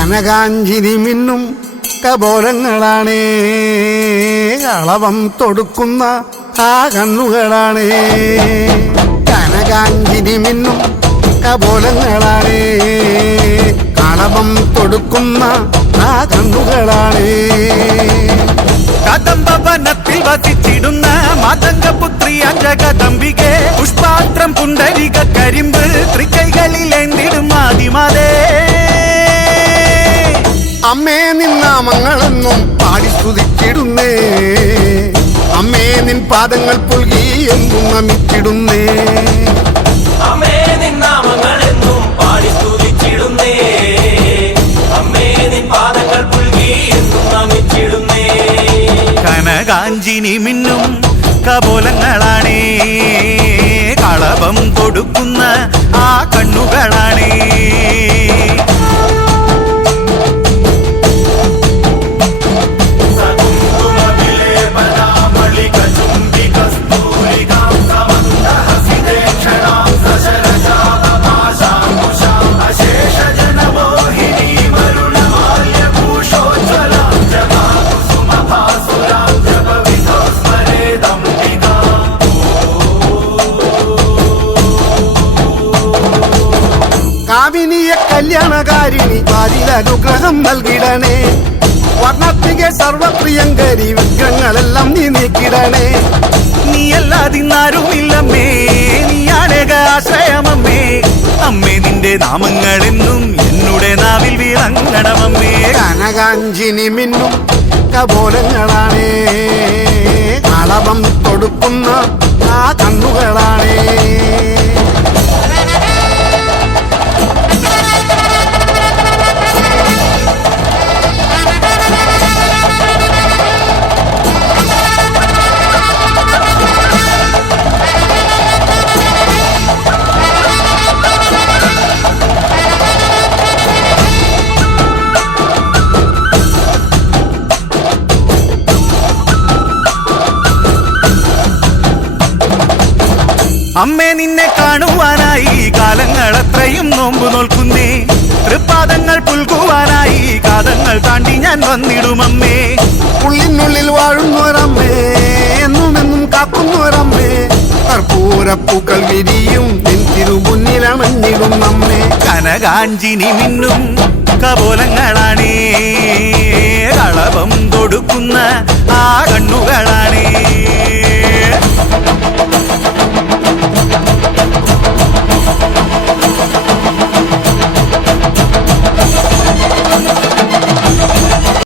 കനകാഞ്ചിനി മിന്നും കപോലങ്ങളാണേ, കളവം തൊടുക്കുന്ന ആ കണ്ണുകളാണേ. കനകാഞ്ചിനി മിന്നും കപോലങ്ങളാണേ, കളവം തൊടുക്കുന്ന ആ കണ്ണുകളാണേ. കദംബവനത്തിൽ വസിച്ചിടുന്ന മാതംഗപുത്രി അഞ്ജകദംബികെ, പുഷ്പാത്രം പുണ്ടരിക കരിമ്പ് തൃക്കൈകളിലേന്തിടും ആദിമാതേ. അമ്മേ നിൻ നാമങ്ങളെന്നും പാടി സ്തുതിച്ചിടുന്നേ, അമ്മേ നിൻ പാദങ്ങൾ പുൽകി എന്നും നമിച്ചിടുന്നേ. അമ്മേ നിൻ നാമങ്ങളെന്നും പാടി സ്തുതിച്ചിടുന്നേ, അമ്മേ നിൻ പാദങ്ങൾ പുൽകി എന്നും നമിച്ചിടുന്നേ. കനകാഞ്ചിനി മിന്നും കപോലങ്ങളാണേ, കളവം കൊടുക്കുന്ന ആ കണ്ണുകളാണേ. കാമിനിയ കല്യാണകാരിണി വാരിലനുഗ്രഹം നൽകിടണേ, വർണ്ണത്തിക സർവപ്രിയങ്കരി വിഗ്രഹങ്ങളെല്ലാം നീ നീക്കിടണേ. നീയല്ലാതിന്നാരുമില്ലമ്മേ, നീയാണേക ആശ്രയമമ്മേ. അമ്മേ നിന്റെ നാമങ്ങളെന്നും എന്നുടെ നാവിൽ വിളങ്ങണമമ്മേ. കനകാഞ്ചിനി മിന്നും കപോലങ്ങളാണേ, കളവം കൊടുക്കുന്ന ആ കണ്ണുകളാണേ. അമ്മേ നിന്നെ കാണുവാനായി കാലങ്ങളത്രയും നോമ്പു നോൽക്കുന്നേ, തൃപ്പാദങ്ങൾ പുൽകുവാനായി കാതങ്ങൾ താണ്ടി ഞാൻ വന്നിടുമമ്മേ. ഉള്ളിനുള്ളിൽ വാഴുന്നോരമ്മേ, എന്നുമെന്നും കാക്കുന്നോരമ്മേ, കർപ്പൂരപ്പൂക്കൾ വിരിയും നിൻ തിരുമുന്നിലണഞ്ഞിടും നമ്മേ. കനകാഞ്ചിനി മിന്നും കപോലങ്ങളാണേ, കളവം കൊടുക്കുന്ന ആ കണ്ണുകളാണ്.